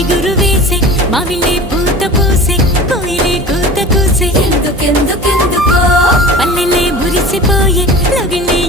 ఇగురు వేసే మావిలే పూత పూసే కోయిలే కూత కూసే ఎందుకెందుకెందుకో పల్లెలే మురిసిపోయే లగిలే